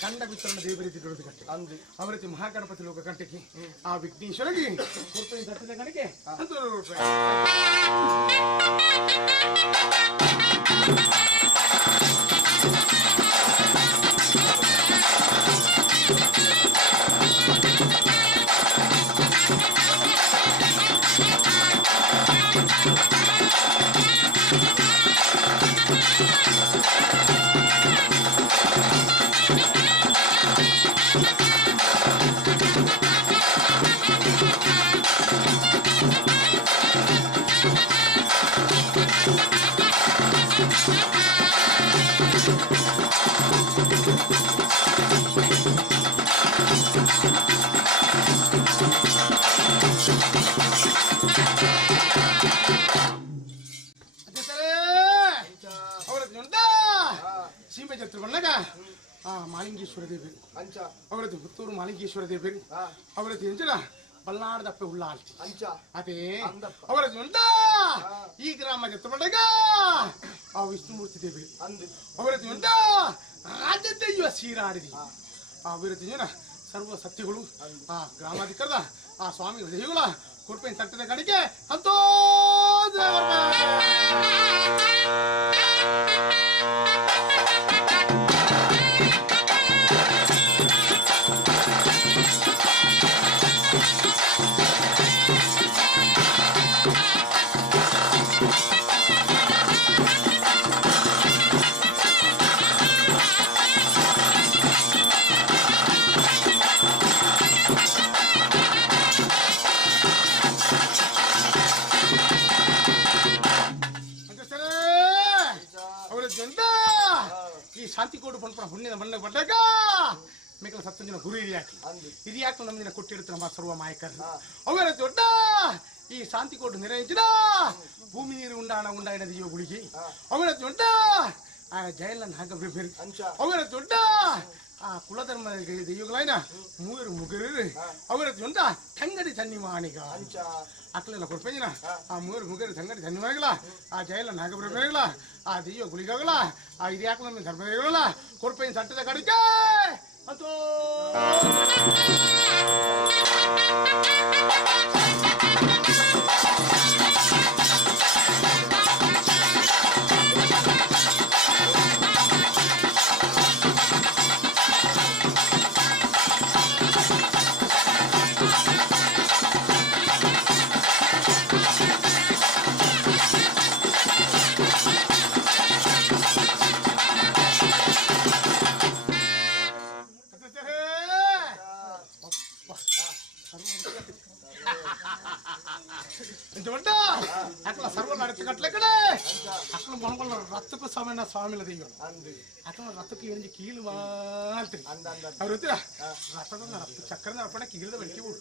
ಕಂಡ ಬಿತ್ತರನ್ನು ದೇವರಿಗೆ ಅಂದ್ರೆ ಅವರತಿ ಮಹಾಗಣಪತಿ ಲೋಕ ಕಂಟಕ್ಕೆ ಆ ವಿಘ್ನೇಶ್ವರಗೆ ಕೊಡ್ತೀನಿ ದಟ್ಟದ ಕಣಕ್ಕೆ ಸೀಮೆ ಜಾತ್ರೆ ಬಂದಾಗ ಮಾಲಿಂಗೇಶ್ವರ ದೇವಿ ಅವರದ್ದು ಪುತ್ತೂರು ಮಾಲಿಂಗೇಶ್ವರ ದೇವಿ ಅವರದ್ದು ಎಂಜಲ ಬಲ್ಲಾಡದಪ್ಪ ಉಳ್ಳ ಆಲ್ತಿ ಅದೇ ಅವರದ್ದು ಉಂಟ ಈ ಗ್ರಾಮ ಜಾತ್ರೆ ಬಂದಾಗ ಆ ವಿಷ್ಣುಮೂರ್ತಿ ದೇವಿ ಅವರದ್ದು ಉಂಟ ರಾಜ್ಯದೆಯ್ಯುವ ಸೀರಾಡಿದಿ ಅವರದ್ದು ಜನ ಸರ್ವ ಸತ್ಯಗಳು ಆ ಗ್ರಾಮಾಧಿಕಾರದ ಆ ಸ್ವಾಮಿಗಳ ದೈವಗಳ ಕೊಡ್ಪೇನ್ ತಟ್ಟದ ಕಡೆಗೆ ಅಂತೋ ಶಾಂತಿ ಕೋಡು ಪಂಪಣ ಹುಣ್ಣಿನ ಮಣ್ಣ ಬಂದಾಗ ಮೇಕಲ ಸತ್ತಂಜಿನ ಗುರು ಹಿರಿಯಾಕಿ ನಮ್ದಿನ ಕೊಟ್ಟಿರುತ್ತೆ ನಮ್ಮ ಸರ್ವ ಮಾಯಕರು ಅವರ ದೊಡ್ಡ ಈ ಶಾಂತಿ ಕೋಡು ನೆರವೇರಿಸಿದ ಭೂಮಿ ನೀರು ಉಂಡಾಣ ದೀವ ಗುಳಿಗೆ ಅವರ ದೊಡ್ಡ ಆ ಜಯಲನ್ ಹಾಕ ಬೇರೆ ಅವರ ದೊಡ್ಡ ಆ ಕುಲಧರ್ಮ ದೈವಗಳಾಯ್ನ ಮೂರು ಮುಗುರು ಅವರ ದೊಡ್ಡ ತಂಗಡಿ ತನ್ನಿ ಮಾಣಿಗ ಅಕ್ಕಲೆಲ್ಲ ಕೊಡ್ಪೇಜಿನ ಆ ಮೂರು ಮುಗುರು ತಂಗಡಿ ತನ್ನಿ ಮಾಣಿಗಳ ಆ ಜಯಲನ್ ಹಾಕ ಬೇರೆಗಳ ಆ ದೈವ ಗುಳಿಗಾಗಲ ಆ ಇದ್ಯಾಕ ನಮ್ಮ ಧರ್ಮದೇವಗಳಲ್ಲ ಕೊಡ್ಪೇಜಿನ ಸಟ್ಟದ ಕಡಿಕೆ ಅಂತೋ అట్లా సర్వలు అడతకట్లే కడే అట్లా మనకొల్ల రత్తకు సమయన స్వామిల దెయ్యం అట్లా రత్తకు ఏంది కీలు మాల్తి అవరుతిరా రత్తన రత్త చక్రన అపడ కీలుద వెంకి ఊ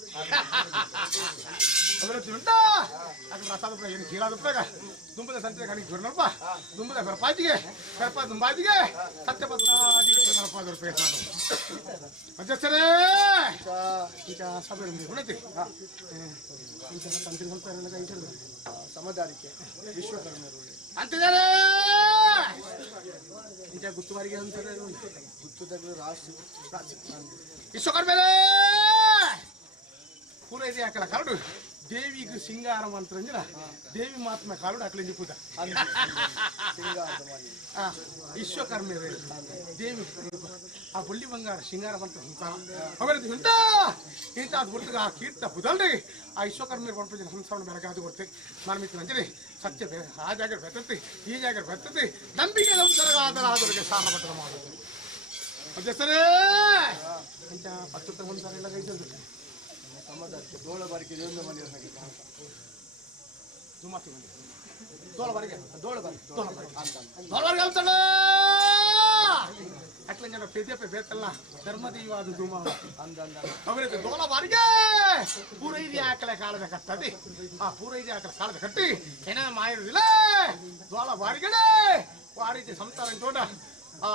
అవరుతి ఉంటా అట్లా రత్తద ప్ర ఏంది కీలాద ప్రగా దుంబద సంతే కని గుర్నప్ప దుంబద బరపాజిగే బరపా దుంబాజిగే సత్యపత్తాజిగే నరపాద రూపాయ మధ్యసరే ఇక సబెరు ఉన్నతి ఇంత సంతి సంతారలగా ఇటలు ಸಮದಾರಿಕೆ ವಿಶ್ವಕರ್ಮ ಅಂತಿದ್ದಾರೆ ಇಂತ ಗುತ್ತುವಾರಿಗೆ ಅಂತಾರೆ ಗುತ್ತುದಾಗ ರಾಶಿ ವಿಶ್ವಕರ್ಮರೇ ಪೂರ ಇದೆ ಹಾಕಲ್ಲ ಕರಡು ದೇವಿಗೆ ಸಿಂಗಾರ ಮಂತ್ರ ಅಂಜನ ದೇವಿ ಮಾತ್ಮ ಕಾಲುಡು ಹಾಕಲಿ ನಿಪುದ ವಿಶ್ವಕರ್ಮರೇ ದೇವಿ ಆ ಬಳ್ಳಿ ಬಂಗಾರ ಸಿಂಗಾರ ಮಂತ್ರ ಅವರದ್ದು ಉಂಟ ಇಂಥ ಅದು ಬಿಡ್ತಗ ಆ ಕೀರ್ತ ಬುದಲ್ರಿ ಆ ವಿಶ್ವಕರ್ಮರು ಪಂಪಜನ ಸಂಸಾರ ಬೆಳಗಾದು ಕೊಡ್ತೆ ಮಾರ್ಮಿತ್ರ ಅಂಜನೆ ಸತ್ಯ ಆ ಜಾಗ ಬೆತ್ತತಿ ಈ ಜಾಗ ಬೆತ್ತತಿ ನಂಬಿಕೆ ನಮ್ಸರಗಾದರ ಆದರಿಗೆ ಸಾಲ ಪಟ್ಟದ ಮಾಡೋದು ಅಧ್ಯಕ್ಷರೇ ಇಂಥ ಪತ್ತು ಒಂದ್ಸಾರೆಲ್ಲ ಕೈತದ್ದು ಸಮದಾರ್ಕೆ ದೋಳ ಬಾರಿಕೆ ದೇವನ ಮನೆಯ ಜುಮಾತಿ ಮನೆ ದೋಳ ಬಾರಿಗೆ ದೋಳ ಬಾರಿಗೆ ಅಂತಾಳ అట్లా నేను పెద్ద బేతల్లా ధర్మదీవాదు దుమా ಅವರದ್ದು ದೋಲ ಬಾರಿಗೆ ಪೂರೈದಿ ಆಕಲ ಕಾಲದ ಕಟ್ಟದಿ ಆ ಪೂರೈದಿ ಆಕಲ ಕಾಲದ ಕಟ್ಟಿ ಏನ ಮಾಯಿರುದಿಲ್ಲ ದೋಲ ಬಾರಿಗಡೆ ವಾಡಿತಿ ಸಂತಾರ ತೋಟ ಆ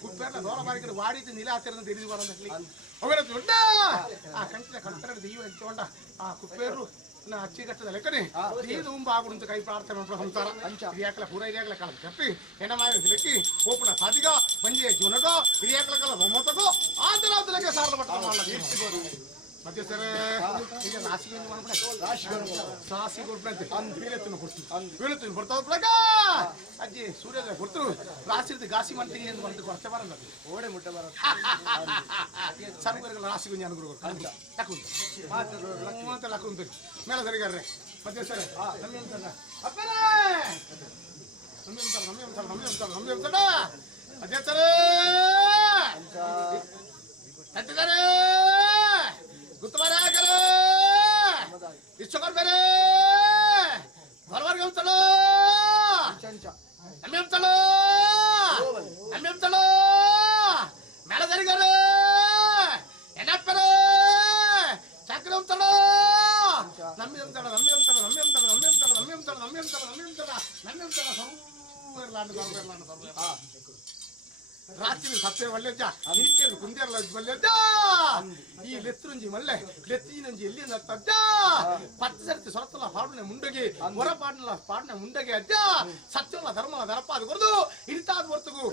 ಕುಪ್ಪೆಲ್ಲ ದೋಲ ಬಾರಿಗಡೆ ವಾಡಿತಿ ನಿಲಾತಿರನ ತೆರಿದು ಬರಂದಲ್ಲಿ ಅವರದ್ದು ಉಂಟ ಆ ಕಂಟಿನ ಕಂಟರ ದೀವ ಎಂತೋಂಡ ಆ ಕುಪ್ಪೇರು నా అచ్చిగట్టద లెక్కని తీదు బాగుంటుంది కై ప్రార్థన సంసార ఇరియాకల పూర ఇరియాకల కాల కప్పి ఎండమాయ లెక్కి ఓపున సాదిగా పంజే జునగో ఇరియాకల కల బొమ్మతగో ఆంతరాతులకే సార్లు పట్టడం వాళ్ళ ಮತ್ತೆ ಸರ್ ಈಗ ರಾಶಿಗೆ ರಾಶಿ ಕೊಡ್ಬಿಡಂತೆ ಬೀಳತ್ತಿನ ಕೊಡ್ತೀನಿ ಬೀಳತ್ತಿನ ಕೊಡ್ತಾ ಬಿಡಕ ಅಜ್ಜಿ ಸೂರ್ಯ ಕೊಡ್ತರು ರಾಶಿ ಗಾಸಿ ಮಾಡ್ತೀನಿ ಅಂತ ಬಂದು ಕೊಡ್ತೆ ಬರಲ್ಲ ಓಡೆ ಮುಟ್ಟೆ ಬರ ಸರ್ವರಿಗೆಲ್ಲ ರಾಶಿ ಗುಂಜಿ ಅನುಗ್ರಹ ಅಂತ ಲಕ್ಕುಂತ ಮೇಲೆ ಸರಿಗಾರ್ರೆ ಮತ್ತೆ ಸರ್ ನಮ್ಮಿ ಅಂತಲ್ಲ ಅಪ್ಪನೇ ನಮ್ಮಿ ಅಂತಲ್ಲ ಅದೇ ಸರ್ ತಟ್ಟಿದ್ದಾರೆ ಗುತ್ತುವರಾಗಲ ವಿಶ್ವಕರ್ಮರೇ ಬರವರ್ಗ ಅಂತಲೋ ಅಮ್ಮೆ ಅಂತಲೋ ಮೇಳದರಿಗರೇ ಎನ್ನಪ್ಪರೇ ಚಕ್ರ ಅಂತಲೋ ನಮ್ಮಿ ಅಂತಳ ರಾತ್ರಿ ಸತ್ಯ ಒಳ್ಳೆಜ್ಜ ಇನಿಕೆ ಕುಂದೇರ್ಲ ಒಳ್ಳೆಜ್ಜ ಈ ಲೆತ್ತುಂಜಿ ಮಲ್ಲೆ ಲೆತ್ತಿನಂಜಿ ಎಲ್ಲಿಂದ ಅಜ್ಜ ಪತ್ತು ಸರ್ತಿ ಸೊರತಲ್ಲ ಪಾಡನೆ ಮುಂಡಗೆ ಹೊರ ಪಾಡನೆ ಮುಂಡಗೆ ಅಜ್ಜ ಸತ್ಯಲ್ಲ ಧರ್ಮಲ ದರಪಾದ ಕೊರದು ಇರಿತಾದ ಹೊರತುಗು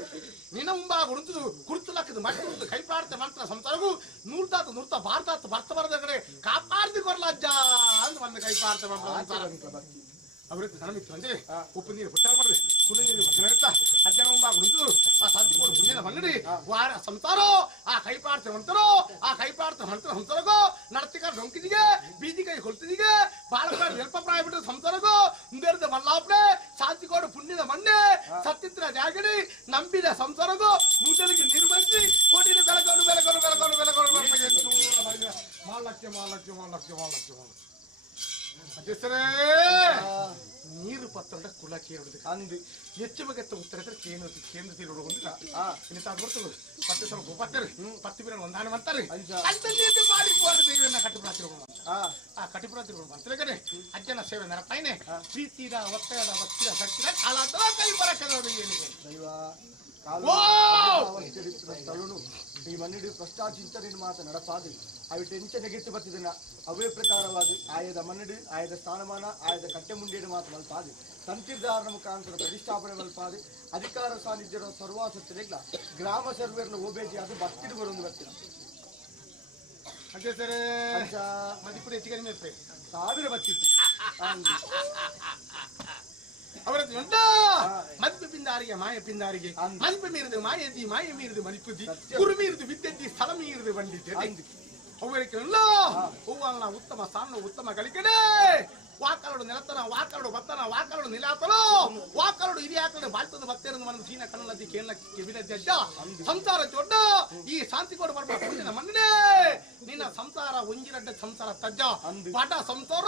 ನಿನ್ನ ಮುಂಬಾಗ ಉಳಿದು ಕುರ್ತಲಕ್ಕದ ಮಟ್ಟು ಕೈ ಪಾಡ್ತೆ ಮಂತ್ರ ಸಂಸಾರಗೂ ನೂರ್ತಾತ ಭಾರತಾತ ಭರ್ತ ಬರದ ಕಡೆ ಕಾಪಾಡ್ದು ಕೊರಲ ಅಜ್ಜ ಅಂತ ಬಂದ ಕೈ ಪಾಡ್ತೆ ಮಂತ್ರ ಅವರದ್ದು ನನಮಿತ್ತು ಅಂದ್ರೆ ಉಪ್ಪು ನೀರು ಪುಟ್ಟಾರ ಮಾಡಿದೆ ಸುಳ್ಳು ನೀರು ಭಜನೆ ಇರ್ತಾ ಅಜ್ಜನ ಮುಂಬಾಗ ಉಳಿದು ಆ ಶಾಂತಿ ಕೊಡು ಪುಣ್ಯನ ಬಂಗಡಿ ವಾರ ಸಂಸಾರೋ ಆ ಕೈ ಪಾಡ್ತೆ ಹೊಂತರೋ ಆ ಕೈ ಪಾಡ್ತೆ ಹೊಂತರ ಸಂಸಾರಗೋ ನರ್ತಿಕ ಡೊಂಕಿದಿಗೆ ಬೀದಿ ಕೈ ಕೊಳ್ತಿದಿಗೆ ಬಾಳ ಸ್ವಲ್ಪ ಪ್ರಾಯ ಬಿಟ್ಟು ಸಂಸಾರಗೋ ಇಂದೆರ್ದ ಮಲ್ಲಾಪಡೆ ಶಾಂತಿ ಕೊಡು ಪುಣ್ಯದ ಮಣ್ಣೆ ಸತ್ತಿತ್ರ ಜಾಗಡಿ ನಂಬಿದ ಸಂಸಾರಗೋ ಮೂಟಲಿಗೆ ನೀರು ಬಂದಿ ಕೋಟಿನ ಬೆಳಕೊಂಡು ಬೆಳಕೊಂಡು ಬೆಳಕೊಂಡು ಬೆಳಕೊಂಡು ಮಾಲಕ್ಷ್ಯ ಅಧ್ಯಕ್ಷರೇ ನೀರು ಪತ್ತೊಂಡ ಕುಲ ಕೇಳುದು ಅಂದು ಹೆಚ್ಚು ಬಗೆತ್ತ ಉತ್ತರ ಕೇಂದ್ರ ತೀರು ಹೊಂದಿಲ್ಲ ಇನ್ನಿತ ಬರ್ತದೆ ಪತ್ತು ಸ್ವಲ್ಪ ಪತ್ತರಿ ಪತ್ತು ಬಿರ ಒಂದಾನ ಮಾಡ್ತಾರೆ ಮಾಡಿ ದೇವಿಯನ್ನ ಕಟ್ಟಿಪುರಾತಿರುಗಳು ಆ ಕಟ್ಟಿಪುರಾತಿರುಗಳು ಬರ್ತಾರೆ ಕಡೆ ಅಜ್ಜನ ಸೇವೆ ನರಪಾಯಿನೆ ಪ್ರೀತಿದ ಒತ್ತಡದ ಭಕ್ತಿದ ಶಕ್ತಿದ ಕಾಲಾದ ಕೈ ಬರಕದವರು ಏನಿದೆ ಸ್ಥಳನು ಈ ಮನ್ನಿಡು ಪ್ರಶ್ನಾಚಿಂತನೆ ಮಾತ ನಡಪಾದು ಅವು ಟೆನ್ಷನ್ ಎಗೆತ್ತು ಬರ್ತಿದ್ದನ ಅವೇ ಪ್ರಕಾರವಾದ ಆಯದ ಮನ್ನಿಡು ಆಯದ ಸ್ಥಾನಮಾನ ಆಯದ ಕಟ್ಟೆ ಮುಂಡೇಡು ಮಾತು ಮಲ್ಪಾದು ಸಂತಿರ್ಧಾರಣ ಮುಖಾಂತರ ಪ್ರತಿಷ್ಠಾಪನೆ ಮಲ್ಪಾದು ಅಧಿಕಾರ ಸಾನ್ನಿಧ್ಯದ ಸರ್ವಾಸತ್ತಿರಲಿಲ್ಲ ಗ್ರಾಮ ಸರ್ವೇರ್ನ ಓಬೇಜಿ ಅದು ಭಕ್ತಿಡು ಬರೋದು ಬರ್ತೀರ ಅದೇ ಸರ್ ಮದಿಪುರ ಹೆಚ್ಚು ಕಡಿಮೆ ಇರ್ತದೆ ಸಾವಿರ ಬರ್ತಿತ್ತು ಅವರದ್ದು ಉಂಟ ಮದ್ಪೆ ಪಿಂದಾರಿಗೆ ಮಾಯ ಪಿಂದಾರಿಗೆ ಮಲ್ಪೆ ಮೀರಿದು ಮಾಯದಿ ಮಾಯ ಮೀರಿದು ಮಲಿಪುದಿ ಗುರು ಮೀರಿದು ವಿದ್ಯೆದ್ದಿ ಸ್ಥಳ ಮೀರಿದು ಬಂದಿದ್ದೆ ಅವರಿಗೆ ಹೂವನ್ನ ಉತ್ತಮ ಸ್ಥಾನ ಉತ್ತಮ ಗಳಿಕೆಡೆ ವಾಕಲಡು ನೆಲತನ ವಾಕಲಡು ಬತ್ತನ ವಾಕಲಡು ನಿಲಾತನು ವಾಕಲಡು ಹಿರಿಯಾಕಲಡು ಬಾಳ್ತದ ಭಕ್ತರನ್ನು ಮನ ಸೀನ ಕಣ್ಣಲ್ಲಿ ಕೇಳಕ್ಕೆ ಬಿಡಜ್ಜ ಸಂಸಾರ ಚೊಡ್ಡ ಈ ಶಾಂತಿ ಕೊಡು ಬರ್ಬೇಕು ಮಣ್ಣೆ ನಿನ್ನ ಸಂಸಾರ ಒಂಜಿರಡ್ಡ ಸಂಸಾರ ತಜ್ಜ ಪಾಠ ಸಂಸಾರ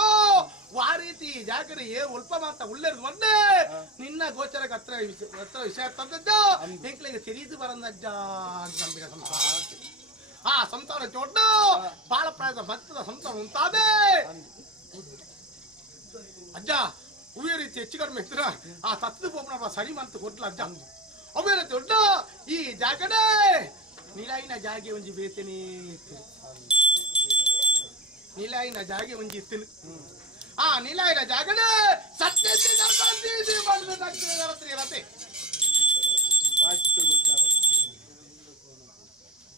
ವಾರೀತಿ ಜಾಗರಿ ಉಲ್ಪ ಮಾತ ಉಳ್ಳೆದು ಮಣ್ಣೆ ನಿನ್ನ ಗೋಚರಕ್ಕೆ ಹತ್ರ ವಿಷಯ ತಂದಜ್ಜ ಎಂಕ್ಳಿಗೆ ತೆರೀದು ಬರಂದಜ್ಜ ಅಂತ ನಂಬಿದ ಸಂಸಾರ ಆ ಸಂಸಾರ ಚೊಡ್ಡ ಬಾಳ ಪ್ರಾಯದ ಭಕ್ತದ ಸಂಸಾರ ಉಂಟಾದೆ ಅಜ್ಜ ಉವೇ ರೀತಿ ಹೆಚ್ಚು ಕಡಿಮೆ ಇರ್ತೀರ ಆ ತತ್ವ ಪೋಪನ ಸರಿ ಮಂತ ಕೊಟ್ಲ ಅಜ್ಜ ಅವೇ ರೀತಿ ದೊಡ್ಡ ಈ ಜಾಗಡೆ ನಿಲಾಯಿನ ಜಾಗೆ ಒಂಜಿ ಬೇತೇನೆ ನಿಲಾಯಿನ ಜಾಗೆ ಒಂಜಿ ಇತ್ತಿನ ಆ ನಿಲಾಯಿನ ಜಾಗಡೆ ಸತ್ಯ ರತೆ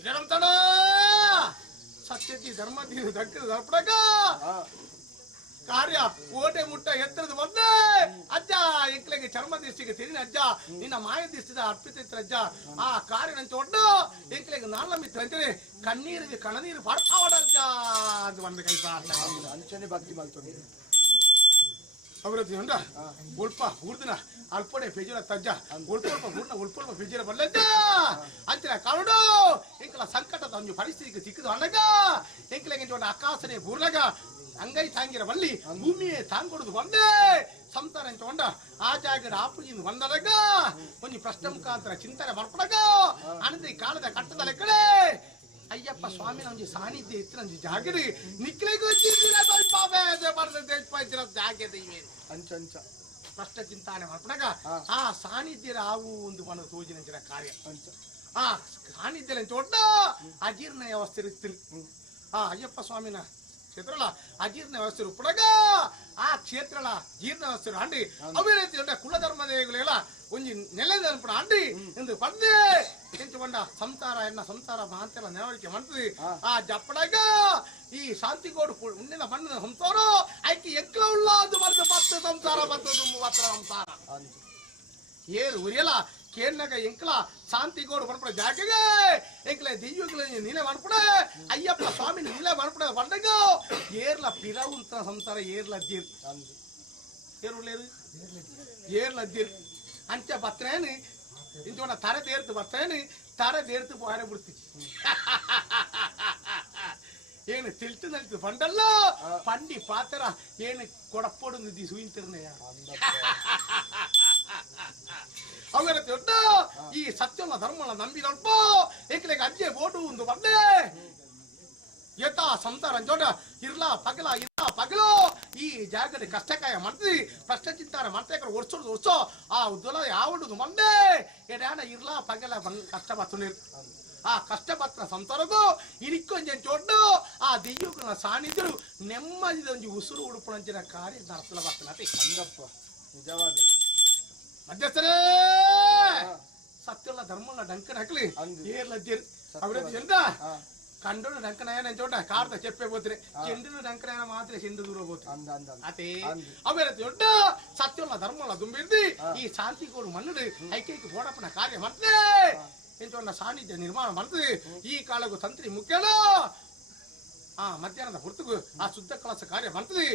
ಇದರಂತಡ ಸತ್ಯತಿ ಧರ್ಮತಿ ದಕ್ಕದ ದರ್ಪಣಗ ಕಾರ್ಯ ಕೋಟೆ ಮುಟ್ಟ ಎತ್ತರದ ಬಂದೆ ಅಜ್ಜ ಎಂಕ್ಲೆಗೆ ಚರ್ಮ ದಿಷ್ಟಿಗೆ ತಿರಿನ ಅಜ್ಜ ನಿನ್ನ ಮಾಯ ದಿಷ್ಟಿದ ಅರ್ಪಿತ ಅಜ್ಜ ಆ ಕಾರ್ಯ ನಂಚ ಒಡ್ಡು ಎಂಕ್ಲೆಗೆ ನಾಳ ಮಿತ್ರ ಅಂತೇಳಿ ಕಣ್ಣೀರಿಗೆ ಕಣನೀರು ಪಡ್ತಾವಡಜ್ಜ ಅಂತ ಬಂದ ಕೈ ಅಂಚನೆ ಭಕ್ತಿ ಮಾಡ್ತಾರೆ ಅವರದ್ದು ಉಂಡ ಉಲ್ಪ ಊರ್ದಿನ ಅಲ್ಪಡೆ ಫೆಜುರ ತಜ್ಜ ಉಳ್ಪಲ್ಪ ಊರ್ನ ಉಳ್ಪಲ್ಪ ಫೆಜುರ ಬಲ್ಲಜ್ಜ ಅಂಚಿನ ಕಾಳುಡು ಎಂಕಲ ಸಂಕಟದ ಒಂದು ಪರಿಸ್ಥಿತಿಗೆ ಸಿಕ್ಕಿದು ಅಣ್ಣಗ ಎಂಕ್ಲೆಗೆ ಆಕಾಶನೇ ಬೂರ್ನಗ ಅಂಗೈ ತಾಂಗಿರ ಬಲ್ಲಿ ಭೂಮಿಯೇ ತಾಂಗೊಡುದು ಬಂದೆ ಸಂತಾನ ಎಂಚೊಂಡ ಆ ಜಾಗದ ಆಪುಜಿಂದ ಬಂದದಾಗ ಒಂದು ಪ್ರಶ್ನೆ ಮುಖಾಂತರ ಚಿಂತನೆ ಮಾಡ್ಕೊಡಗ ಅನಂತರ ಕಾಲದ ಕಟ್ಟದ ಲೆಕ್ಕಡೆ ಅಯ್ಯಪ್ಪ ಸ್ವಾಮಿ ನಮ್ಗೆ ಸಾನ್ನಿಧ್ಯ ಇತ್ತು ನಮ್ಗೆ ಜಾಗಡಿ ನಿಕ್ಲಿಗೂ ಜಾಗ್ಯದ ಇವೆ ಅಂಚ ಪ್ರಶ್ನೆ ಚಿಂತನೆ ಮಾಡ್ಕೊಡಗ ಆ ಸಾನ್ನಿಧ್ಯದ ಆವು ಒಂದು ಮನ ತೋಜಿನ ಕಾರ್ಯ ಆ ಸಾನ್ನಿಧ್ಯ ಎಂಚೊಡ್ಡ ಅಜೀರ್ಣ ವ್ಯವಸ್ಥೆ ಇರ್ತೀನಿ ಆ ಅಯ್ಯಪ್ಪ ಸ್ವಾಮಿನ ಕ್ಷೇತ್ರಲ ಅಜೀರ್ಣ ವ್ಯವಸ್ಥೆ ಉಪ್ಪಡಗ ಆ ಕ್ಷೇತ್ರಲ ಜೀರ್ಣ ವ್ಯವಸ್ಥೆ ಅಂಡಿ ಅವೇ ರೀತಿ ಕುಲಧರ್ಮ ದೇವಿಗಳೆಲ್ಲ ಒಂಜಿ ನೆಲೆದ ಅನ್ಪಡ ಅಂಡಿ ಎಂದು ಪಡ್ದೆ ಎಂಚುಕೊಂಡ ಸಂಸಾರ ಎನ್ನ ಸಂಸಾರ ಮಾತೆಲ್ಲ ನೆರವಳಿಕೆ ಮಾಡ್ತದೆ ಆ ಜಪ್ಪಡಗ ಈ ಶಾಂತಿಗೋಡು ಉಣ್ಣಿನ ಬಣ್ಣದ ಸಂಸಾರ ಆಯ್ಕೆ ಎಕ್ಕಲ ಉಳ್ಳಾದು ಬರ್ದು ಪತ್ತು ಸಂಸಾರ ಬರ್ತದು ಮೂವತ್ತರ ಸಂಸಾರ ಏರು ಉರಿಯಲ್ಲ ಕೇಳ್ನಾಗ ಎಂಕಲ ಶಾಂತಿಗೋಡು ಬರ್ಪಡ ಜಾಗಗೆ ಎಂಕಲ ದೆಯ್ಯಗಳ ನೀಲೆ ಮಾಡ್ಪಡ ಅಯ್ಯಪ್ಪ ಸ್ವಾಮಿ ನೀಲೆ ಮಾಡ್ಪಡ ಬಂಡಗ ಏರ್ಲ ಪಿರವಂತ ಸಂಸಾರ ಏರ್ಲ ಅಜ್ಜೀರ್ ಏರುಳ್ಳೇರು ಏರ್ಲ ಅಜ್ಜೀರ್ ಅಂಚ ಬತ್ತೇನು ಇಂಚೋಣ ತರೆ ದೇರ್ತು ಬತ್ತೇನು ತರೆ ದೇರ್ತು ಬಾರೆ ಬಿಡ್ತಿ ಏನು ತಿಳ್ತು ನಲ್ತು ಪಂಡಲ್ಲ ಪಂಡಿ ಪಾತ್ರ ಏನು ಕೊಡಪ್ಪಡು ನಿಧಿ ಸುಯಿಂತಿರ್ನೆಯ ಅವರ ದೊಡ್ಡ ಈ ಸತ್ಯನ ಧರ್ಮನ ನಂಬಿದಲ್ಪ ಏಕಲೆಗೆ ಅಜ್ಜೆ ಬೋಟು ಒಂದು ಬಂದೆ ಯಥಾ ಸಂಸಾರ ಜೋಡ ಇರ್ಲಾ ಪಗಲ ಪಗಲು ಈ ಜಾಗದ ಕಷ್ಟಕಾಯ ಮಾಡ್ತಿ ಪ್ರಶ್ನ ಚಿಂತಾರ ಮಾಡ್ತಾ ಒರ್ಸೋ ಆ ಉದ್ದಲ ಯಾವಡು ಮಂದೆ ಏನ ಇರ್ಲಾ ಪಗಲ ಕಷ್ಟ ಬತ್ತು ಆ ಕಷ್ಟಪತ್ರ ಸಂಸಾರಗೂ ಇನಿಕ್ಕೊಂಚం ಚೋಟು ಆ ದೆಯ್ಯುಗಳ ಸಾನ್ನಿಧ್ಯರು ನೆಮ್ಮದಿದೊಂದು ಉಸಿರು ಉಡುಪುಣಂಚಿನ ಕಾರ್ಯ ನಡೆಸಲ ಬರ್ತನತಿ ಅಂದಪ್ಪ ನಿಜವಾದ ಮಧ್ಯಸ್ಥರೇ ಸತ್ಯಲ್ಲ ಧರ್ಮಲ್ಲ ಡಂಕನ ಹಾಕ್ಲಿ ಏರ್ಲಜ್ಜೇರು ಅವರೇ ಎಂತ కండోడు డంకనాయన చోట కార్త చెప్పేపోతే చెండును డంకనాయన మాత్రమే చెండు దూరం పోతుంది అదే అవే చోట సత్యంలో ధర్మంలో దుంబింది ఈ శాంతి కోడు మన్నుడు ఐక్యకి పోడపన కార్యం అంటే ఎంచోన్న సాన్నిధ్య నిర్మాణం ಮಾಡ್ತದೆ ಈ ಕಾಲಗೂ ತಂತ್ರಿ ಮುಖ್ಯಲು ಆ ಮಧ್ಯಾಹ್ನದ ಹೊರತುಗು ಆ ಶುದ್ಧ ಕಳಸ ಕಾರ್ಯ ಮಾಡ್ತದೆ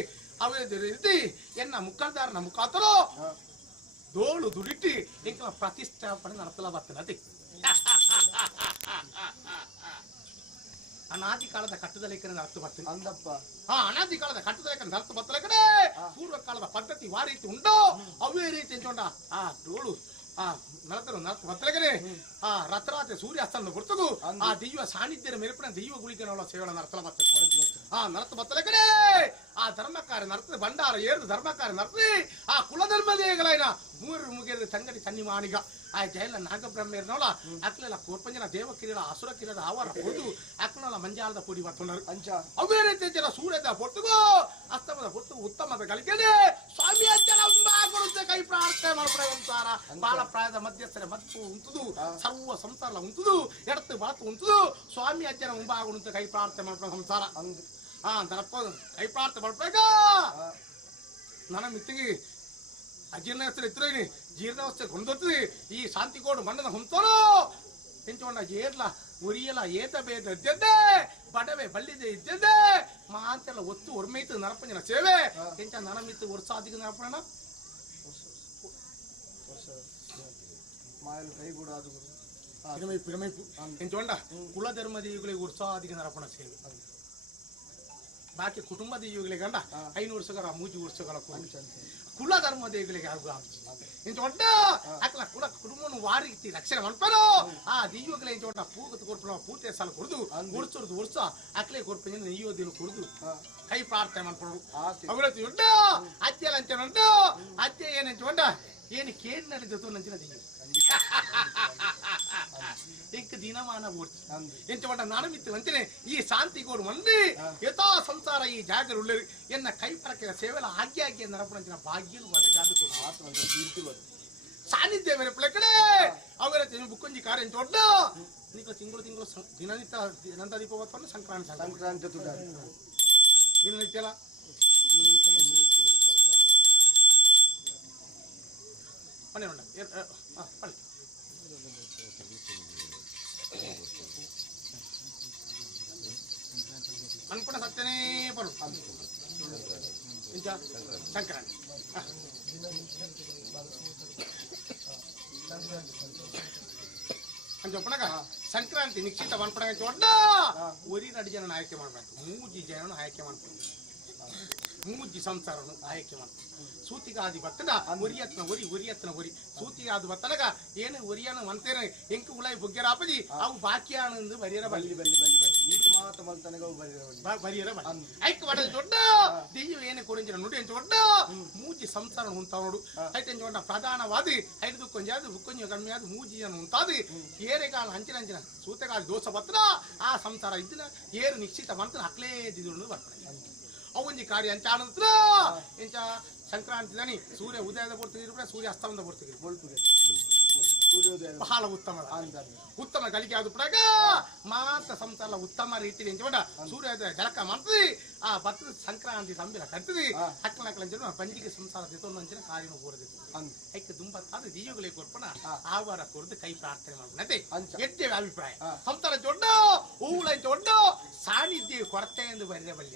ಅವೇ ರೀತಿ ಎನ್ನ ಮುಖಾಧಾರನ ಮುಖಾತರು ದೋಳು ದುಡಿಟ್ಟಿ ಇಂಕಲ ಪ್ರತಿಷ್ಠಾಪನೆ ನಡೆಸಲ ಬರ್ತದೆ ಅನಾದಿ ಕಾಲದ ಕಟ್ಟದಲೇಖನ ಅರ್ಥ ಬರ್ತದೆ ಅಂದಪ್ಪ ಅನಾದಿ ಕಾಲದ ಕಟ್ಟದಲೇಖನ ಅರ್ಥ ಬರ್ತಲೆ ಕಡೆ ಪೂರ್ವ ಕಾಲದ ಪದ್ಧತಿ ವಾ ರೀತಿ ಉಂಟು ಅವೇ ರೀತಿ ಎಂಚೋಂಡ ಆ ಡೋಳು ಆ ನಳತರು ನರ್ತ ಬತ್ತಲೆಗಡೆ ಆ ರಥರಾತ್ರಿ ಸೂರ್ಯಾಸ್ತನ ಗುರ್ತಗು ಆ ದೆಯ್ಯ ಸಾನ್ನಿಧ್ಯದ ಮೆರುಪಿನ ದೆಯ್ಯ ಗುಳಿಕೆಗಳ ಸೇವನ ನರ್ತಲ ಬರ್ತದೆ ಆ ನರ್ತ ಬತ್ತಲೆಗಡೆ ಆ ಧರ್ಮಕಾರ್ಯ ನರ್ತದೆ ಭಂಡಾರ ಏರು ಧರ್ಮಕಾರ್ಯ ನರ್ತದೆ ಆ ಕುಲಧರ್ಮದೇಗಳೈನ ಮೂರು ಮುಗಿದ ಸಂಗತಿ ತನ್ನಿ ಮಾಣಿಗ ಆ ಜೈಲ ನಾಗಬ್ರಹ್ಮೇರ್ನೋಳ ಅಕ್ಲೆಲ್ಲ ಕೋರ್ಪಂಜನ ದೇವಕಿರಿಗಳ ಅಸುರ ಕಿರದ ಆವಾರ ಹೊರದು ಅಕ್ನೋಳ ಮಂಜಾಲದ ಪುಡಿ ಬರ್ತುಂಡರು ಅಂಚ ಅವೇ ರೀತಿ ಜನ ಸೂರ್ಯದ ಪೊಟ್ಟುಗು ಅಸ್ತಮದ ಪೊಟ್ಟು ಉತ್ತಮದ ಗಳಿಕೆನೆ ಸ್ವಾಮಿ ಅಜ್ಜನ ಗುರುತೆ ಕೈ ಪ್ರಾರ್ಥನೆ ಮಾಡ್ಬಿಡ ಅಂತಾರ ಬಾಳ ಪ್ರಾಯದ ಮಧ್ಯಸ್ಥರ ಮದ್ದು ಉಂಟುದು ಸರ್ವ ಸಂಸಾರ ಉಂಟುದು ಎಡತ್ತು ಬಾತು ಉಂಟುದು ಸ್ವಾಮಿ ಅಜ್ಜನ ಮುಂಬಾಗುಂತ ಕೈ ಪ್ರಾರ್ಥನೆ ಮಾಡ್ಬಿಡ ಸಂಸಾರ ದರಪ್ಪ ಕೈ ಪ್ರಾರ್ಥನೆ ಮಾಡ್ಬೇಕ ನನ್ನ ಮಿತ್ತಿಗೆ ಅಜೀರ್ಣ ಇತ್ರೇನಿ ಜೀರ್ಣಾವಸ್ಥೆ ಕೊಂದೊತ್ತది ಈ ಶಾಂತಿ ಕೋಡು ಮಣ್ಣನ ಹೊಂತೋರು ಎಂಚೋಣ ಏರ್ಲ ಉರಿಯಲ ಏತ ಬೇದ ಇದ್ದೆ ಬಡವೆ ಬಲ್ಲಿದೆ ಇದ್ದೆ ಮಾಂತೆಲ್ಲ ಒತ್ತು ಒರ್ಮೈತು ನರಪಂಜನ ಸೇವೆ ಎಂಚ ನನಮಿತ್ತು ವರ್ಷಾದಿಗೆ ನರಪಣ ಮಾಯಲು ಕೈ ಕೂಡ ಅದು ಪಿರಮೈಪು ಎಂಚೋಂಡ ಕುಲ ಧರ್ಮದೀಯುಗಳಿಗೆ ವರ್ಷಾದಿಗೆ ನರಪಣ ಸೇವೆ ಬಾಕಿ ಕುಟುಂಬ ದೀಯುಗಳಿಗೆ ಗಂಡ 500 ವರ್ಷಗಳ 3 ವರ್ಷಗಳ ಕುಲ ಧರ್ಮ ದೇವಗಳಿಗೆ ಆಗುವ ಇಂಚೋಟ ಅಕ್ಲ ಕುಲ ಕುಟುಂಬವನ್ನು ವಾರಿತಿ ರಕ್ಷಣೆ ಮಾಡ್ತಾರೋ ಆ ದೀಯುಗಳ ಇಂಚೋಟ ಪೂಗತ್ತು ಕೊಡ್ಪಣ ಪೂರ್ತಿ ಸಾಲ ಕೊಡುದು ಉರ್ಸೋದು ಉರ್ಸ ಅಕ್ಲೆ ಕೊಡ್ಪಣ ನೆಯ್ಯೋ ದಿನ ಕೊಡುದು ಕೈ ಪ್ರಾರ್ಥನೆ ಮಾಡ್ಕೊಡು ಅವರತ್ತು ಉಂಟ ಅಜ್ಜೆ ಲಂಚನ ಉಂಟು ಅಜ್ಜೆ ಏನಂಚೋಂಡ ಏನು ಕೇಳಿ ನಡೆದತ್ತು ನಂಚಿನ ದೀಯು ಇಂಕ ದಿನಮಾನ ಓಡ್ತಿ ಎಂಚೋಟ ನಾನು ಮಿತ್ತು ಅಂಚನೆ ಈ ಶಾಂತಿ ಕೋಡು ಮಂದಿ ಯಥಾ ಸಂಸಾರ ಈ ಜಾಗರುಳ್ಳರು ಎನ್ನ ಕೈ ಪರಕೆಯ ಸೇವೆಲ ಆಗಿ ನರಪಣಂಚಿನ ಭಾಗ್ಯನು ಬದಗಾದು ಸಾನ್ನಿಧ್ಯ ಮೆರಪಳೆ ಕಡೆ ಅವರ ಬುಕ್ಕೊಂಜಿ ಕಾರ್ಯ ಎಂಚೋಟ ನಿಕ್ಕ ತಿಂಗಳು ದಿನನಿತ್ಯ ನಂತ ದೀಪವತ್ವವನ್ನು ಸಂಕ್ರಾಂತಿ ದಿನನಿತ್ಯಲ ಪಣೆ ಉಂಡ ಪಣೆ ಅನ್ಪಣ ಸತ್ಯನೇ ಬರು ಇಂಚ ಸಂಕ್ರಾಂತಿ ಅಂಚೊಪ್ಪಣಗ ಸಂಕ್ರಾಂತಿ ನಿಶ್ಚಿತ ಅನ್ಪಣ ಚೋಡ್ಡ ಒರಿ ನಡಿ ಜನ ಆಯ್ಕೆ ಮಾಡ್ಬೇಕು 3 ಜನ ಆಯ್ಕೆ ಮಾಡ್ಬೇಕು 3 ಸಂಸಾರನು ಆಯ್ಕೆ ಮಾಡ್ಬೇಕು ಸೂತಿಗಾದಿ ಬತ್ತನ ಒರಿಯತ್ನ ಒರಿ ಸೂತಿಗಾದು ಬತ್ತನಗ ಏನು ಒರಿಯನ ಮಂತೇನೆ ಎಂಕು ಉಳಾಯಿ ಬುಗ್ಗೆರಾಪಜಿ ಅವು ಬಾಕಿಯಾನಂದು ಬರಿಯರ ಬಲ್ಲಿ ಈತ ಮಾತ ಮಲ್ತನಗ ಬರಿಯರ ಬಲ್ಲಿ ಐಕ ಬಡ ದೊಡ್ಡ ದೆಯ್ಯ ಏನೆ ಕೊರಿಂಜಿನ ನುಡಿ ಎಂಚ ದೊಡ್ಡ 3 ಸಂಸಾರ ಉಂತಾವ ನೋಡು ಐತೆ ಎಂಚ ಪ್ರಧಾನವಾದಿ ಐದು ಕೊಂಜಾದು ಬುಕ್ಕೊಂಜ ಕಮ್ಮಿಯಾದ 3 ಜನ ಉಂತಾದಿ ಏರೆಗಾಲ ಹಂಚಿನ ಸೂತೆಗಾದಿ ದೋಷ ಬತ್ತನ ಆ ಸಂಸಾರ ಇದ್ದಿನ ಏರು ನಿಶ್ಚಿತ ಮಂತನ ಅಕ್ಲೇ ದಿದುಂಡು ಬರ್ತಾನೆ ಅವೊಂಜಿ ಕಾರ್ಯ ಅಂಚ ಆನಂತರ ಎಂಚ ಸಂಕ್ರಾಂತಿ ದನಿ ಸೂರ್ಯ ಉದಯದ ಪೂರ್ತಿಗಿರ್ಬಿಡ ಸೂರ್ಯ ಅಸ್ತಮದ ಪೂರ್ತಿಗಿರ್ಬಿಡ ಬಹಳ ಉತ್ತಮ ಗಳಿಕೆ ಆದ ಪುಡಗ ಮಾತ್ರ ಸಂಸಾರ ಉತ್ತಮ ರೀತಿಯಲ್ಲಿ ಎಂಚೋಡ ಸೂರ್ಯೋದಯ ಜಳಕ ಮಾಡ್ತದೆ ಆ ಭತ್ತದ ಸಂಕ್ರಾಂತಿ ಸಂಬಿಲ ಕಟ್ತದೆ ಹಕ್ಕಲ ಪಂಜಿಗೆ ಸಂಸಾರ ದಿತೊಂದಂಚಿನ ಕಾರ್ಯನು ಕೂರದಿತ್ತು ಐಕೆ ದುಂಬತ್ತಾದ ದೀಯುಗಳಿಗೆ ಕೊಡ್ಪಣ ಆವಾರ ಕೊರದು ಕೈ ಪ್ರಾರ್ಥನೆ ಮಾಡ್ಬಿಡತೆ ಎಟ್ಟೆ ಅಭಿಪ್ರಾಯ ಸಂಸಾರ ದೊಡ್ಡ ಹೂವುಳ ದೊಡ್ಡ ಸಾನ್ನಿಧ್ಯ ಕೊರತೆ ಎಂದು ಬರೆದ ಬಲ್ಲಿ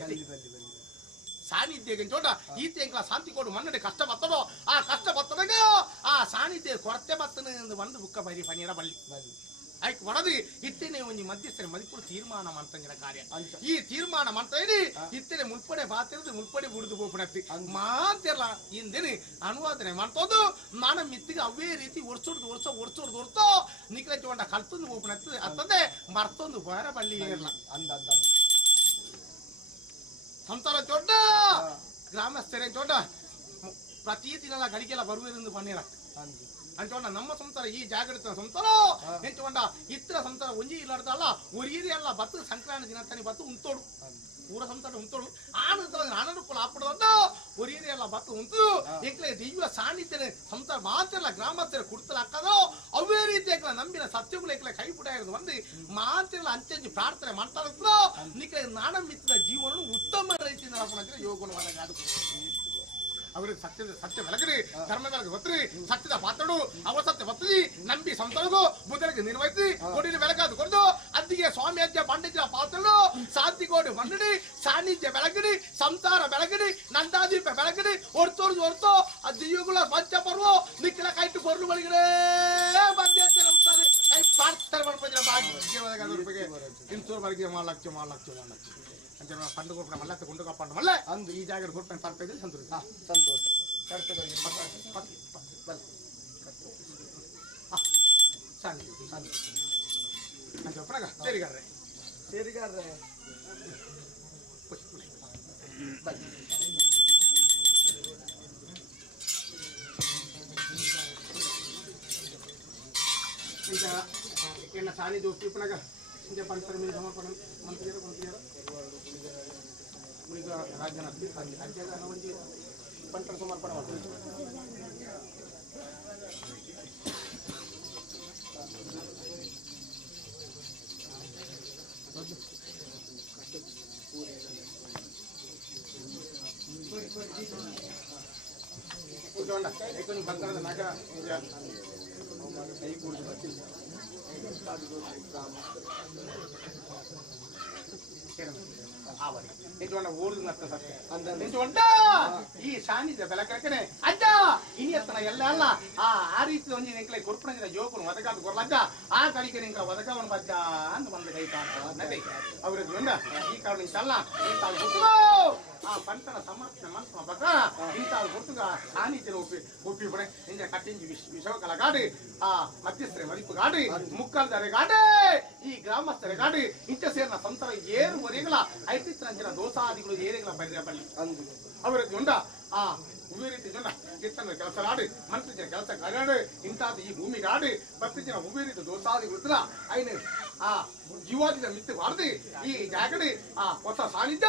ಸಾನ್ನಿಧ್ಯ ಚೋಟ ಈತೆಂಕಲ ಶಾಂತಿ ಕೋಡು ಮನ್ನಡೆ ಕಷ್ಟ ಬತ್ತಡೋ ಆ ಕಷ್ಟ ಬತ್ತದಾಗ ಆ ಸಾನ್ನಿಧ್ಯ ಕೊರತೆ ಬತ್ತನ ಒಂದು ಬುಕ್ಕ ಬರಿ ಪನೀರ ಬಲ್ಲಿ ಆಯ್ಕೆ ಒಡದು ಇತ್ತೇನೆ ಒಂಜಿ ಮಧ್ಯಸ್ಥರ ಮದಿಪುರು ತೀರ್ಮಾನ ಮಾಡ್ತಂಗಿನ ಕಾರ್ಯ ಈ ತೀರ್ಮಾನ ಮಾಡ್ತಾ ಇಡಿ ಇತ್ತೇನೆ ಮುಲ್ಪಡೆ ಬಾತಿರದು ಮುಲ್ಪಡೆ ಬುಡಿದು ಹೋಗ್ಬಿಡತ್ತಿ ಮಾತಿರಲ್ಲ ಇಂದೇನೆ ಅನುವಾದನೆ ಮಾಡ್ತೋದು ನಾನು ಮಿತ್ತಿಗೆ ಅವೇ ರೀತಿ ಒರ್ಸೋದು ನಿಖಲ ಚೋಂಡ ಕಲ್ತೊಂದು ಹೋಗ್ಬಿಡತ್ತೆ ಅತ್ತದೆ ಮರ್ತೊಂದು ಬರ ಬಲ್ಲಿ ಇರಲ್ಲ ಸಂಸಾರ ಚೋಟ ಗ್ರಾಮಸ್ಥರೇ ಚೋಟ ಪ್ರತಿ ದಿನ ಗಡಿಗೆಲ್ಲ ಬರುವುದರಿಂದ ಬನ್ನಿರ ಅಂಚೋಂಡ ನಮ್ಮ ಸಂಸಾರ ಈ ಜಾಗೃತ ಸಂಸಾರ ಎಂಚೋಂಡ ಇತ್ರ ಸಂಸಾರ ಒಂಜಿ ಇಲ್ಲಾರ್ದಲ್ಲ ಒರಿಯರಿ ಅಲ್ಲ ಬತ್ತು ಸಂಕ್ರಾಂತಿ ದಿನ ತಾನಿ ಬತ್ತು ಉಂತೋಡು ಊರ ಸಂಸಾರ ಉಂತೋಡು ಆನಂತರ ಅನನುಕೂಲ ಆಪಡೋದ ಒರಿಯರಿ ಅಲ್ಲ ಬತ್ತು ಉಂಟು ಏಕಲೆ ದೈವ ಸಾನ್ನಿಧ್ಯ ಸಂಸಾರ ಮಾತ್ರ ಗ್ರಾಮಸ್ಥರ ಕುಡ್ತಲ ಹಾಕದೋ ಅವೇ ರೀತಿ ನಂಬಿನ ಸತ್ಯಗಳು ಏಕಲೆ ಕೈ ಪುಟ ಇರೋದು ಬಂದು ಮಾತ್ರ ಅಂಚಂಚಿ ಪ್ರಾರ್ಥನೆ ಮಾಡ್ತಾ ನಿಕ್ಕೆ ನಾಡ ಮಿತ್ರ ಜೀವನ ಉತ್ತಮ ರೀತಿಯಿಂದ ಯೋಗವನ್ನು ಅವರಿಗೆ ಸತ್ಯ ಬೆಳಗ್ರಿ ಧರ್ಮ ಬೆಳಗ್ಗೆ ಒತ್ತರಿ ಸತ್ಯದ ಪಾತ್ರಡು ಅವಸತ್ಯ ಒತ್ತರಿ ನಂಬಿ ಸಂತರಿಗೂ ಬುದ್ಧರಿಗೆ ನಿರ್ವಹಿಸಿ ಕೊಡಿಲಿ ಬೆಳಗಾದು ಕೊಡ್ದು ಅದ್ದಿಗೆ ಸ್ವಾಮಿ ಅಜ್ಜ ಪಂಡಿತ ಪಾತ್ರಡು ಶಾಂತಿಗೋಡಿ ಮಂಡಳಿ ಸಾನ್ನಿಧ್ಯ ಬೆಳಗಡಿ ಸಂಸಾರ ಬೆಳಗಡಿ ನಂದಾದೀಪ ಬೆಳಗಡಿ ಹೊರ್ತೋರ್ದು ಹೊರ್ತು ಆ ದಿವ್ಯಗಳ ಪಂಚಪರ್ವ ನಿಕ್ಕಿಲ ಕೈಟು ಬರ್ಲು ಬಳಿಗಡೆ ಬಂದೇರ್ತಾರೆ ಅಂತಾರೆ ಕೈ ಪ್ರಾರ್ಥನೆ ಮಾಡ್ಕೊಂಡ್ರೆ ಭಾಗ್ಯ ಇಂತೂರು ಬರಿಗೆ ಮಾಡ್ಲಾಕ್ತಿ పండుగ మళ్ళీ గుండు కప్పండి మళ్ళీ అందు ఈ జాగ్రత్త కొట్టిన తప్పేది సంతోషం అని చెప్పనగా సేరిగారే ఇంకా ఎన్న సాని దోస్తు ఇప్పుడుగా ఇంకా పంటలు మీద సమర్పణం మంత్రి మీకు రాజ్యాన్ని అధ్యయన మంచి పంటల సమర్పణ కూర్చోండి ఎక్కువ బంగారం నాక అయ్యి కూర్చో ಈ ಸಾನ್ನಿಧ್ಯ ಬೆಳಕನೆ ಅಜ್ಜ ಇನಿಯತ್ತನ ಎಲ್ಲ ಅಲ್ಲ ಆ ರೀತಿ ಒಂಜಿ ನಿಂಕ್ಲೆ ಕೊರ್ಪಣ ಜೋಕುನು ಒದಗಾದು ಕೊರ್ಲಜ್ಜ ಆ ಕಳಿಕೆ ನಿಂಕ ಒದಗವನು ಬಜ್ಜ ಅಂತ ಬಂದ ಕೈ ಕಾಣ್ತದೆ ಅವ್ರಿಗೆ ಈ ಕಾರಣ ಇಂತಲ್ಲ ಇಂತ ಗುರ್ತುಗೋ ಆ ಪಂಟನ ಸಮರ್ಪಣೆ ಮನ್ಸ ಬಕ ಇಂತ ಗುರ್ತುಗ ಸಾನ್ನಿಧ್ಯ ಒಪ್ಪಿ ಬಿಡೆ ಇಂಜ ಕಟ್ಟಿಂಜಿ ವಿಷವಕಲ ಗಾಡಿ ಆ ಮಧ್ಯಸ್ಥರೆ ಮದಿಪು ಗಾಡಿ ಮುಕ್ಕಲ್ದರೆ ಗಾಡಿ ಈ ಗ್ರಾಮಸ್ಥರ ಗಾಡಿ ಇಂಚ ಸೇರಿನ ಸಂತರ ಏರು ಒರೆಗಳ ಐತಿತ್ರಂಜಿನ ದೋಸಾದಿಗಳು ಏರೆಗಳ ಬೈರ ಬಳ್ಳಿ ಅವರಿಗೆ ಉಂಡ ಆ ಉವೆ ರೀತಿ ಜನ ಕಿತ್ತನ ಕೆಲಸ ಆಡಿ ಮನಸ್ಸಿನ ಕೆಲಸ ಕರಾಡಿ ಇಂತಾದ ಈ ಭೂಮಿಗೆ ಆಡಿ ಬತ್ತಿನ ಉವೆ ರೀತಿ ದೋಸಾದಿಗಳು ಐನೆ ಆ ಜೀವಾದಿನ ಮಿತ್ತು ಮಾಡ್ದಿ ಈ ಜಾಗಡಿ ಆ ಹೊಸ ಸಾನ್ನಿಧ್ಯ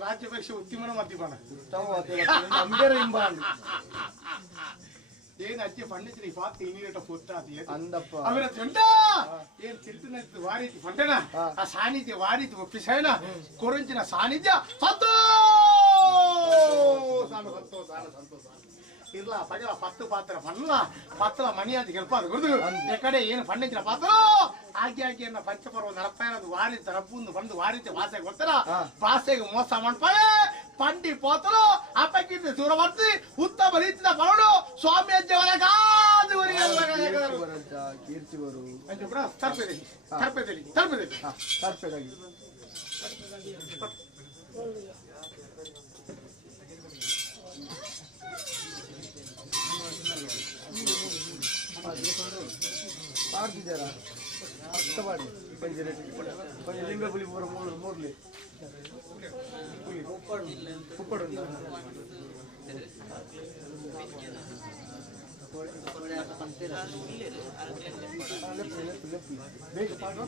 ರಾಜ್ಯಪಕ್ಷ ಉದ್ಯಮನ ಮದ್ಯಪಾನ ನಂಬೇರ ಹಿಂಬಾಂಡ್ ಏನ್ ಅಜ್ಜಿ ಪಂಡಿತರಿ ಪಾತ್ ಇಮಿಡಿಯೇಟ್ ಫೋರ್ಟಾತಿ ಅಂದಪ್ಪ ಅವರ ಜಂಡ ಏನ್ ತಿರುತಿನ ವಾರೀತಿ ಪಂಡನ ಆ ಸಾನ್ನಿಧ್ಯ ವಾರೀತಿ ಒಪ್ಪಿಸೇನ ಕೊರಂಚಿನ ಸಾನ್ನಿಧ್ಯ ಸಂತೋಷ ಇರ್ಲ ಪಜಲ ಪತ್ತು ಪಾತ್ರ ಪಣ್ಣ ಪತ್ತಲ ಮಣಿ ಅಂತ ಗೆಲ್ಪಾದ ಗುರುದು ಎಕಡೆ ಏನು ಪಂಡಿಂಚಿನ ಪಾತ್ರ ಆಗಿ ಅನ್ನ ಪಂಚಪರ್ವ ನಡಪಾಯನದು ವಾರಿ ತರಪುಂದು ಬಂದು ವಾರಿತೆ ಭಾಷೆಗೆ ಗೊತ್ತರ ಭಾಷೆಗೆ ಮೋಸ ಮಾಡ್ಪಾಳೆ ಪಂಡಿ ಪೋತಲು ಅಪ್ಪಕ್ಕಿಂತ ದೂರ ಬರ್ತಿ ಉತ್ತಮ ರೀತಿಯ ಬರೋಡು ಸ್ವಾಮಿ ಅಜ್ಜವರ ಕೀರ್ತಿವರು ತರ್ಪೆದಾಗಿ ಪಾಡ್ತಿದ್ದಾರಾ ಅರ್ಥ ಮಾಡಿ ಕೊಂಚ ಲಿಂಗ ಪುಲಿ ಪೂರ ಮೂರ್ಲಿ ಉಪ್ಪಡು ಬೇಗ ಪಾಡ್ರು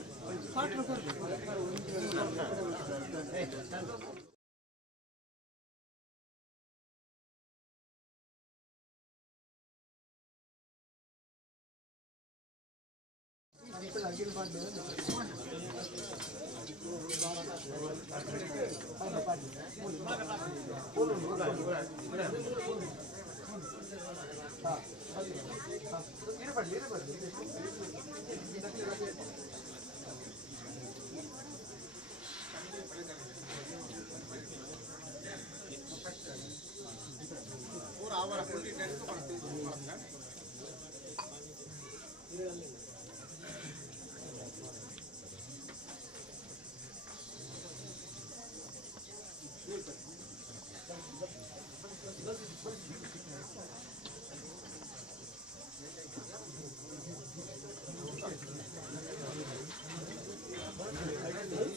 ಅಗಿಲ್ ಪಾಡ್ಲಿ ಅವರ ಕುಂಡಿ ನೆನೆಸ್ಕೊಂಡು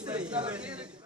Thank you.